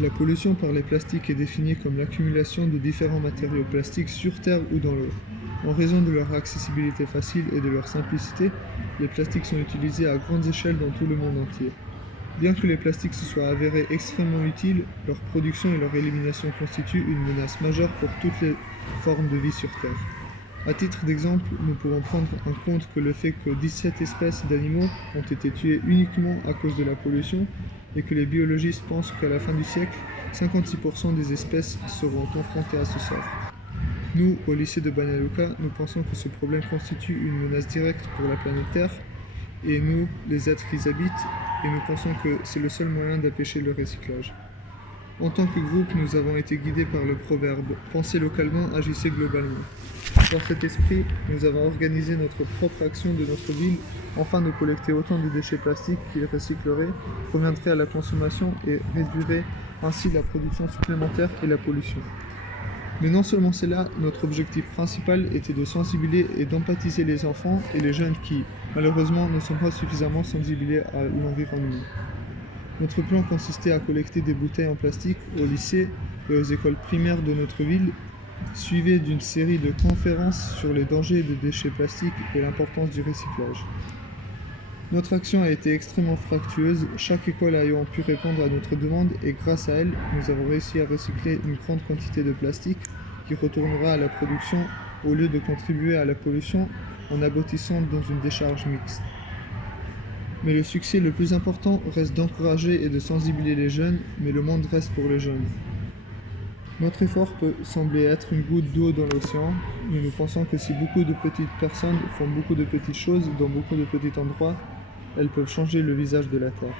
La pollution par les plastiques est définie comme l'accumulation de différents matériaux plastiques sur Terre ou dans l'eau. En raison de leur accessibilité facile et de leur simplicité, les plastiques sont utilisés à grandes échelles dans tout le monde entier. Bien que les plastiques se soient avérés extrêmement utiles, leur production et leur élimination constituent une menace majeure pour toutes les formes de vie sur Terre. À titre d'exemple, nous pourrons prendre en compte que le fait que 17 espèces d'animaux ont été tuées uniquement à cause de la pollution et que les biologistes pensent qu'à la fin du siècle, 56% des espèces seront confrontées à ce sort. Nous, au lycée de Banja Luka, nous pensons que ce problème constitue une menace directe pour la planète Terre et nous, les êtres qui y habitent, et nous pensons que c'est le seul moyen d'empêcher le recyclage. En tant que groupe, nous avons été guidés par le proverbe « Pensez localement, agissez globalement ». Dans cet esprit, nous avons organisé notre propre action de notre ville afin de collecter autant de déchets plastiques qu'ils recycleraient, reviendraient à la consommation et réduiraient ainsi la production supplémentaire et la pollution. Mais non seulement cela, notre objectif principal était de sensibiliser et d'empathiser les enfants et les jeunes qui, malheureusement, ne sont pas suffisamment sensibilisés à l'environnement. Notre plan consistait à collecter des bouteilles en plastique au lycée et aux écoles primaires de notre ville, suivies d'une série de conférences sur les dangers des déchets plastiques et l'importance du recyclage. Notre action a été extrêmement fructueuse, chaque école ayant pu répondre à notre demande et grâce à elle, nous avons réussi à recycler une grande quantité de plastique qui retournera à la production au lieu de contribuer à la pollution en aboutissant dans une décharge mixte. Mais le succès le plus important reste d'encourager et de sensibiliser les jeunes, mais le monde reste pour les jeunes. Notre effort peut sembler être une goutte d'eau dans l'océan, mais nous pensons que si beaucoup de petites personnes font beaucoup de petites choses dans beaucoup de petits endroits, elles peuvent changer le visage de la Terre.